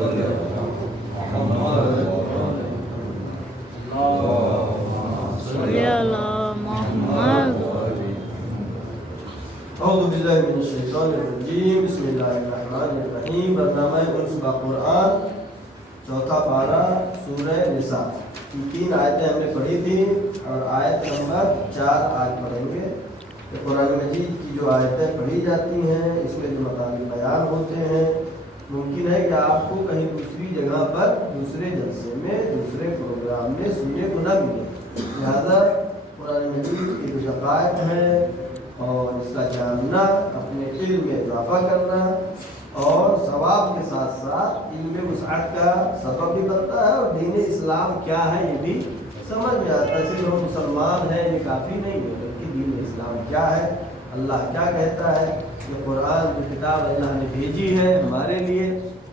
اعوذ باللہ من الشیطان الرجیم بسم اللہ الرحمن الرحیم۔ برنامہ انس قرآن چوتھا پارہ سورہ نساء کی 3 آیتیں ہم نے پڑھی تھی اور آیت نمبر 4 آج پڑھیں گے۔ قرآن مجید کی جو آیتیں پڑھی جاتی ہیں اس میں جو مطالب بیان ہوتے ہیں، ممکن ہے کہ آپ کو کہیں دوسری جگہ پر دوسرے جلسے میں دوسرے پروگرام میں سننے کو نہ ملے، لہذا قرآن مجید کی جو دقائق ہیں اور اس کا جاننا اپنے علم میں اضافہ کرنا اور ثواب کے ساتھ ساتھ علم وسعت کا سبب بھی بنتا ہے، اور دین اسلام کیا ہے یہ بھی سمجھ میں آتا ہے۔ صرف ہم مسلمان ہیں یہ کافی نہیں ہے، بلکہ دین اسلام کیا ہے، اللہ کیا کہتا ہے۔ یہ قرآن جو کتاب اللہ نے بھیجی ہے ہمارے لیے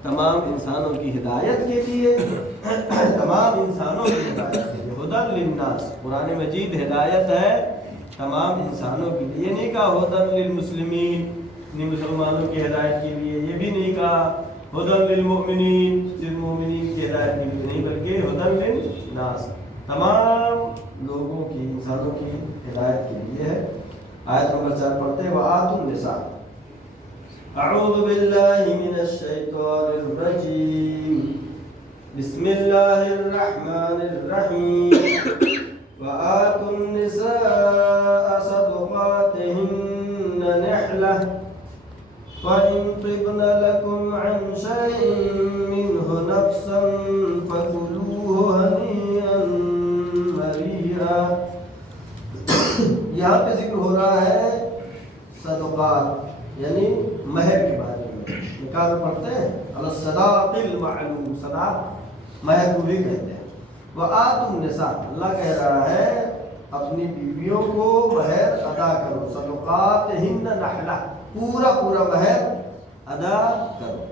تمام انسانوں کی ہدایت کے لیے، تمام انسانوں کی ہدایت کے لیے، ہدی للناس۔ قرآن مجید ہدایت ہے تمام انسانوں کے لیے، یہ نہیں کہا ہدی للمسلمین، مسلمانوں کی ہدایت کے لیے، یہ بھی نہیں کہا ہدی للمؤمنین، صرف مومنین کی ہدایت کے لیے نہیں، بلکہ ہدی للناس، تمام لوگوں کی، انسانوں کی ہدایت کے لیے ہے۔ آیت نمبر 4 پڑھتے ہیں۔ وآتوا النساء، اعوذ باللہ من الشیطان الرجیم، بسم اللہ الرحمن الرحیم۔ وآتوا النساء صدقاتهن نحلة فإن طبن لكم عن شيء منه نفسا فكلوه هنيئا مريئا۔ یہاں پہ ذکر ہو رہا ہے صدقات یعنی مہر کے بارے میں۔ نکاح میں پڑھتے ہیں الصداق المعلوم، صداق مہر کو بھی کہتے ہیں۔ وآتوا النساء، اللہ کہہ رہا ہے اپنی بیویوں کو مہر ادا کرو، صدقاتہن نحلہ، پورا مہر ادا کرو،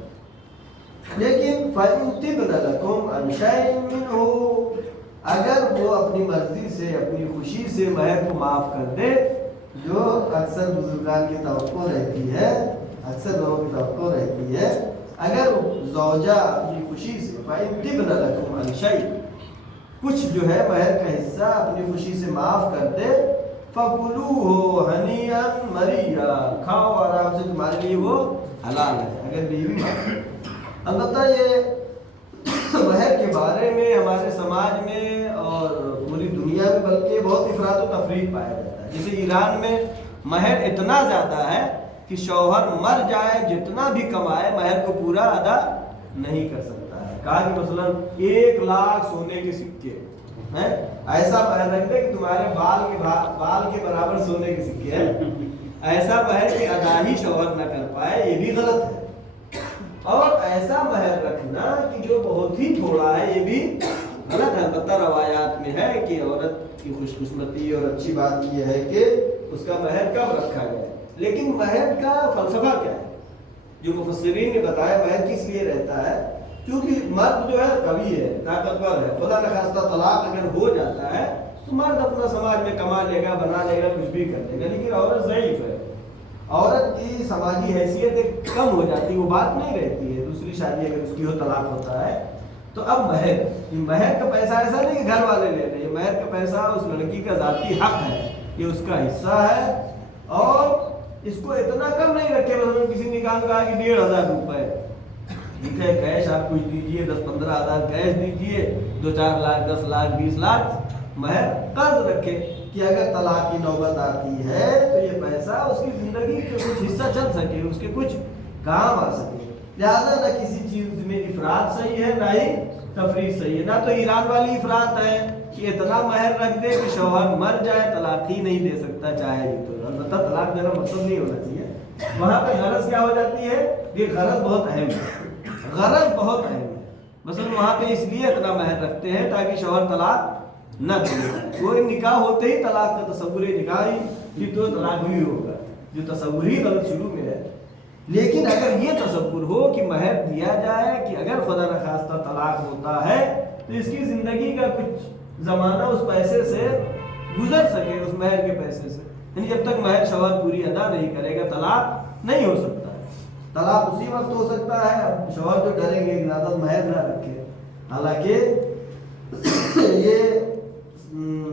لیکن فإن طبن لكم عن شيء منه، اگر وہ اپنی مرضی سے اپنی خوشی سے مہر کو معاف کر دے، جو اکثر بزرگان کی توقع رہتی ہے، اکثر لوگوں کی توقع رہتی ہے، اگر زوجہ اپنی خوشی سے فإن طبن لكم عن شيء، کچھ جو ہے مہر کا حصہ اپنی خوشی سے معاف کر دے، فَكُلُوهُ هَنِيًّا مَرِيًّا، کھاؤ آرام سے، تمہارے لیے وہ حلال ہے اگر بیوی معاف کرے۔ البتہ یہ مہر کے بارے میں ہمارے سماج میں اور پوری دنیا میں بلکہ بہت افراط و تفریط پایا جاتا ہے۔ جیسے ایران میں مہر اتنا زیادہ ہے کہ شوہر مر جائے جتنا بھی کمائے مہر کو پورا ادا نہیں کر سکتا ہے۔ کہا کہ مثلا 1 لاکھ سونے کے سکے ہیں، ایسا مہر رکھ دے کہ تمہارے بال کے برابر سونے کے سکے ہیں، ایسا مہر کی ادا ہی شوہر نہ کر پائے، یہ بھی غلط ہے۔ اور ایسا مہر رکھنا کہ جو بہت ہی تھوڑا ہے، یہ بھی غلط ہے۔ البتہ روایات میں ہے کہ عورت کی خوش قسمتی اور اچھی بات یہ ہے کہ اس کا مہر کب رکھا جائے، لیکن مہر کا فلسفہ کیا ہے جو مفسرین نے بتایا؟ مہر کس لیے رہتا ہے؟ کیونکہ مرد جو ہے قوی ہے، طاقتور ہے، خدا نخواستہ طلاق اگر ہو جاتا ہے تو مرد اپنا سماج میں کما لے گا، بنا لے گا، کچھ بھی کر لے گا، لیکن عورت ضعیف ہے، عورت کی سماجی حیثیت کم ہو جاتی ہے، وہ بات نہیں رہتی ہے، دوسری شادی اگر اس کی ہو، طلاق ہوتا ہے تو اب مہر کا پیسہ ایسا نہیں کہ گھر والے لے رہے ہیں، مہر کا پیسہ اس لڑکی کا ذاتی حق ہے، یہ اس کا حصہ ہے، اور اس کو اتنا کم نہیں رکھے۔ مثلا کسی نے کہا کہ 1,500 روپے، ٹھیک ہے، کیش آپ کچھ دیجئے، 10-15 ہزار کیش دیجئے، 2-4 لاکھ 10 لاکھ 20 لاکھ مہر قرض رکھے کہ اگر طلاق کی نوبت آتی ہے تو یہ پیسہ اس کی زندگی کے کچھ حصہ چل سکے، اس کے کچھ کام آ سکے۔ لہٰذا نہ کسی چیز میں افراط صحیح ہے، نہ ہی تفریط صحیح ہے۔ نہ تو ایران والی افراط ہے کہ اتنا مہر رکھ دے کہ شوہر مر جائے طلاق ہی نہیں دے سکتا چاہے یہ تو، البتہ طلاق دینا مطلب نہیں ہونا چاہیے۔ وہاں پہ غرض کیا ہو جاتی ہے؟ یہ غرض بہت اہم ہے، غرض بہت اہم ہے۔ مثلا وہاں پہ اس لیے اتنا مہر رکھتے ہیں تاکہ شوہر طلاق نہ دے، وہ نکاح ہوتے ہی طلاق کا تصور نکاح ہی تو طلاق ہوئی ہوگا، جو تصور ہی غلط شروع میں ہے۔ لیکن اگر یہ تصور ہو کہ مہر دیا جائے کہ اگر خدا نخواستہ طلاق ہوتا ہے تو اس کی زندگی کا کچھ زمانہ اس پیسے سے گزر سکے، اس مہر کے پیسے سے، یعنی جب تک مہر شوہر پوری ادا نہیں کرے گا طلاق نہیں ہو سکتا ہے۔ طلاق اسی وقت ہو سکتا ہے شوہر جو ڈریں گے کہ زیادہ مہر مہر نہ رکھے. حالانکہ یہ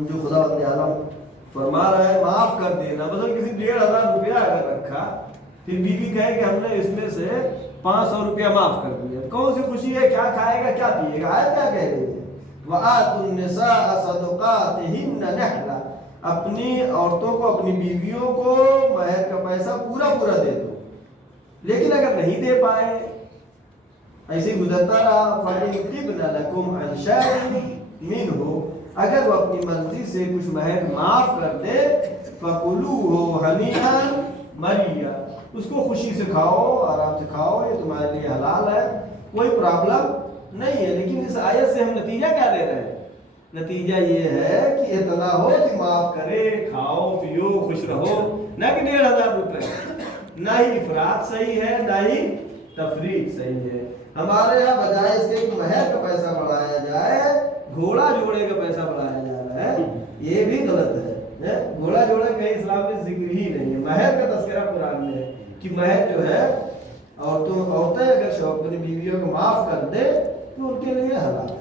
جو خدا بند عالم فرما رہا ہے معاف کر دینا. مثلا کسی 1,500 روپیہ اگر رکھا پھر بیوی کہے کہ ہم نے اس میں سے 500 روپیہ معاف کر دیا, کون سی خوشی ہے؟ کیا کھائے گا کیا پیے گا؟ آیت کیا کہہ رہی ہے؟ وَآتُوا النِّسَاءَ صَدُقَاتِهِنَّ نِحْلًا, اپنی عورتوں کو اپنی بیویوں کو مہر کا پیسہ پورا پورا دے دو. لیکن اگر نہیں دے پائے, ایسے گزرتا رہا, فَإِنْ تِبْنَ لَكُمْ عَنْ شَيْءٍ مِّنْهُ, اگر وہ اپنی مرضی سے کچھ مہر معاف کر دے, فَكُلُوهُ هَنِيئًا مَرِيًّا, اس کو خوشی سے کھاؤ, آرام سے کھاؤ, یہ تمہارے لیے حلال ہے, کوئی پرابلم نہیں ہے. لیکن اس آیت سے ہم نتیجہ کیا لے رہے ہیں؟ نتیجہ یہ ہے کہ اتنا ہو کہ معاف کرے, کھاؤ پیو خوش رہو, نہ کہ 1,500 روپے. نہ ہی افراط صحیح ہے, نہ ہی تفریط صحیح ہے. ہمارے یہاں بجائے اس کے مہر کا پیسہ بڑھایا جائے, گھوڑا جوڑے کا پیسہ بڑھایا جا رہا ہے, یہ بھی غلط ہے. گھوڑا جوڑے کہیں اسلام میں ذکر ہی نہیں ہے. مہر کا تذکرہ قرآن میں ہے کہ مہر جو ہے عورتیں اگر اپنی بیویوں کو معاف کر دے تو ان کے لیے حلال ہے.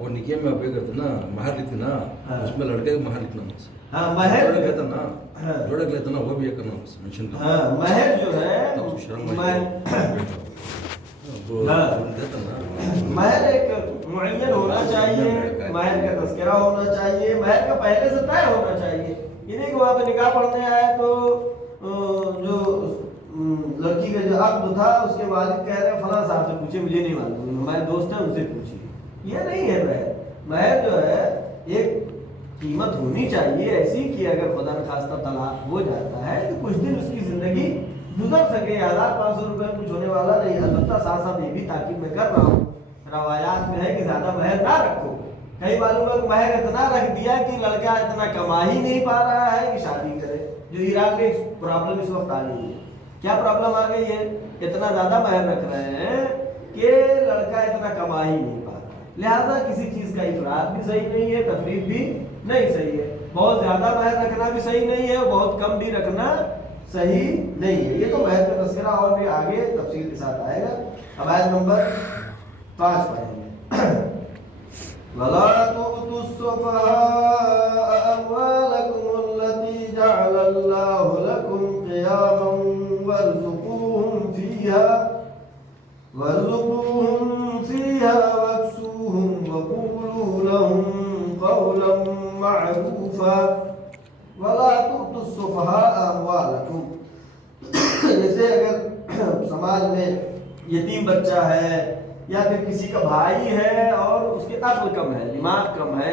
وہ نکاح میں آپ یہ کرتے نا, مہر لیتے نا, اس میں لڑکے کا مہر لکھنا مجھ سے. ہاں مہر لیتا نا, جوڑے لیتا نا, وہ بھی یہ کرنا مجھ سے مینشن کرنا. ہاں مہر جو ہے مہر ایک معین ہونا چاہیے, مہر کا تذکرہ ہونا چاہیے, مہر کا پہلے سے طے ہونا چاہیے. یہ نہیں کہ وہاں پہ نکاح پڑھنے آئے تو جو لڑکی کا جو عقد تھا اس کے والد کہہ رہے ہیں فلاں صاحب سے پوچھے, مجھے نہیں معلوم, ہمارے دوست ہیں ان سے پوچھیے. یہ نہیں ہے مہر. مہر جو ہے ایک قیمت ہونی چاہیے ایسی کہ اگر خدا نخواستہ طلاق ہو جاتا ہے تو کچھ دن اس کی زندگی گزر سکے. 1,500 روپے کچھ ہونے والا نہیں. البتہ ساتھ ساتھ یہ بھی تاکید میں کر رہا ہوں, روایات میں ہے کہ زیادہ مہر نہ رکھو. کئی معلوم ہے کہ مہر اتنا رکھ دیا کہ لڑکا اتنا کما ہی نہیں پا رہا ہے کہ شادی کرے. جو عراق میں پرابلم اس وقت آ رہی ہے. کیا پرابلم آ گئی ہے؟ اتنا زیادہ مہر رکھ رہے ہیں کہ لڑکا اتنا کما ہی نہیں پا رہا. لہذا کسی چیز کا افراط بھی صحیح نہیں ہے, تفریط بھی نہیں صحیح ہے. بہت زیادہ مہر رکھنا بھی صحیح نہیں ہے, اور بہت کم بھی رکھنا صحیح نہیں ہے. یہ تو مہر کا تذکرہ اور بھی آگے تفصیل کے ساتھ آئے گا. اب آیت نمبر 5 پڑھیں گے. وَلَا تُؤْتُوا السُّفَهَاءَ أَمْوَالَكُمُ الَّتِي جَعَلَ اللَّهُ لَكُمْ قِيَامًا وَارْزُقُوهُمْ فِيهَا وَاكْسُوهُمْ وَقُولُوا لَهُمْ قَوْلًا مَّعْرُوفًا. وَلَا تُؤْتُوا السُّفَهَاءَ أَمْوَالَكُمْ, جیسے اگر سماج میں یتیم بچہ ہے یا پھر کسی کا بھائی ہے اور اس کی عقل کم ہے, دماغ کم ہے,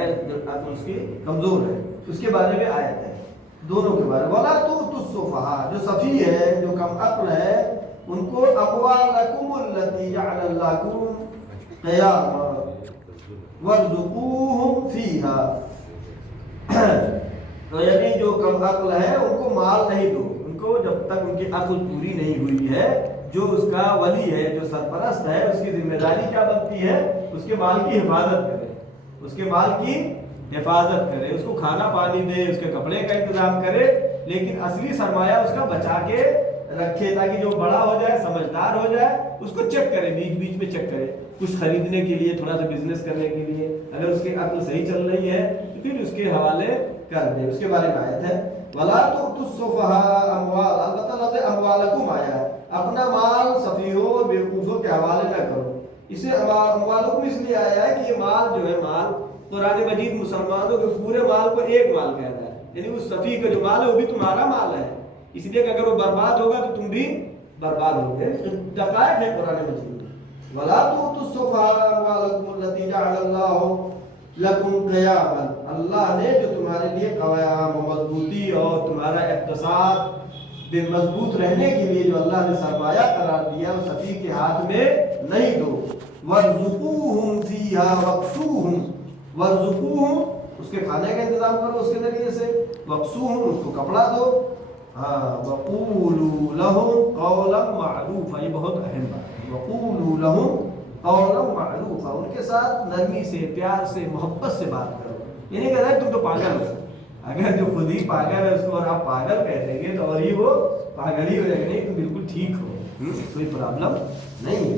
عقل اس کی کمزور ہے, اس کے بارے میں آیت ہے. دونوں کے بارے میں وَلَا تُؤْتُوا السُّفَهَاءَ, جو سفیہ ہے, جو کم عقل ہے, ان کو أَمْوَالَكُمُ الَّتِي جَعَلَ اللَّهُ قِيَامًا وَارْزُقُوهُمْ فِيهَا. تو یعنی جو کم عقل ہے ان کو مال نہیں دو, ان کو جب تک ان کی عقل پوری نہیں ہوئی ہے. جو اس کا ولی ہے, جو سرپرست ہے, اس کی ذمہ داری کیا بنتی ہے؟ اس کے مال کی حفاظت کرے, اس کے مال کی حفاظت کرے, اس کو کھانا پانی دے, اس کے کپڑے کا انتظام کرے, لیکن اصلی سرمایہ اس کا بچا کے رکھے تاکہ جو بڑا ہو جائے, سمجھدار ہو جائے, اس کو چیک کرے, بیچ بیچ میں چیک کرے, کچھ خریدنے کے لیے, تھوڑا سا بزنس کرنے کے لیے. اگر اس کی عقل صحیح چل رہی ہے تو پھر اس کے حوالے کر دے. اس کے بارے میں آیت ہے وَلَا تُؤْتُوا السُّفَهَاءَ أَمْوَالَكُمْ. البتہ لفظ اموالکم آیا ہے, اپنا مال سفیہوں اور بیوقوفوں کے حوالے نہ کرو. اسے اموالکم اس لیے آیا ہے کہ یہ مال جو ہے, مال قرآن مجید مسلمانوں کے پورے مال کو ایک مال کہہ رہا ہے, یعنی اس سفیہ کا جو مال ہے وہ بھی تمہارا مال ہے. اس لیے کہ اگر وہ برباد ہوگا تو تم بھی برباد ہوگے. دقائق ہے قرآن مجید میں. وَلَا تُؤْتُوا السُّفَهَاءَ أَمْوَالَكُمُ الَّتِي جَعَلَ اللَّهُ لَكُمْ قِيَامًا. اللہ نے جو تمہارے لیے قیام, مضبوطی اور تمہارا اقتصاد بے مضبوط رہنے کے لیے جو اللہ نے سرمایہ قرار دیا, وہ سفیہ کے ہاتھ میں نہیں دو. وَارْزُقُوهُمْ فِيهَا وَاكْسُوهُمْ. وَارْزُقُوهُمْ, اس کے کھانے کا انتظام کرو اس کے ذریعے سے. وَاكْسُوهُمْ, اس کو کپڑا دو. وَقُولُوا لَهُمْ قَوْلًا مَّعْرُوفًا. یہ بہت اہم بات ہے. وَقُولُوا لَهُمْ قَوْلًا مَّعْرُوفًا. ان کے ساتھ نرمی سے, پیار سے, محبت سے بات کرو. یہ نہیں کہہ رہا تم تو پاگل ہو. اگر جو خود ہی پاگل ہے اس کو اور آپ پاگل کہہ دیں گے تو اور ہی وہ پاگل ہی ہو جائے گا. نہیں تم بالکل ٹھیک ہو, کوئی پرابلم نہیں ہے.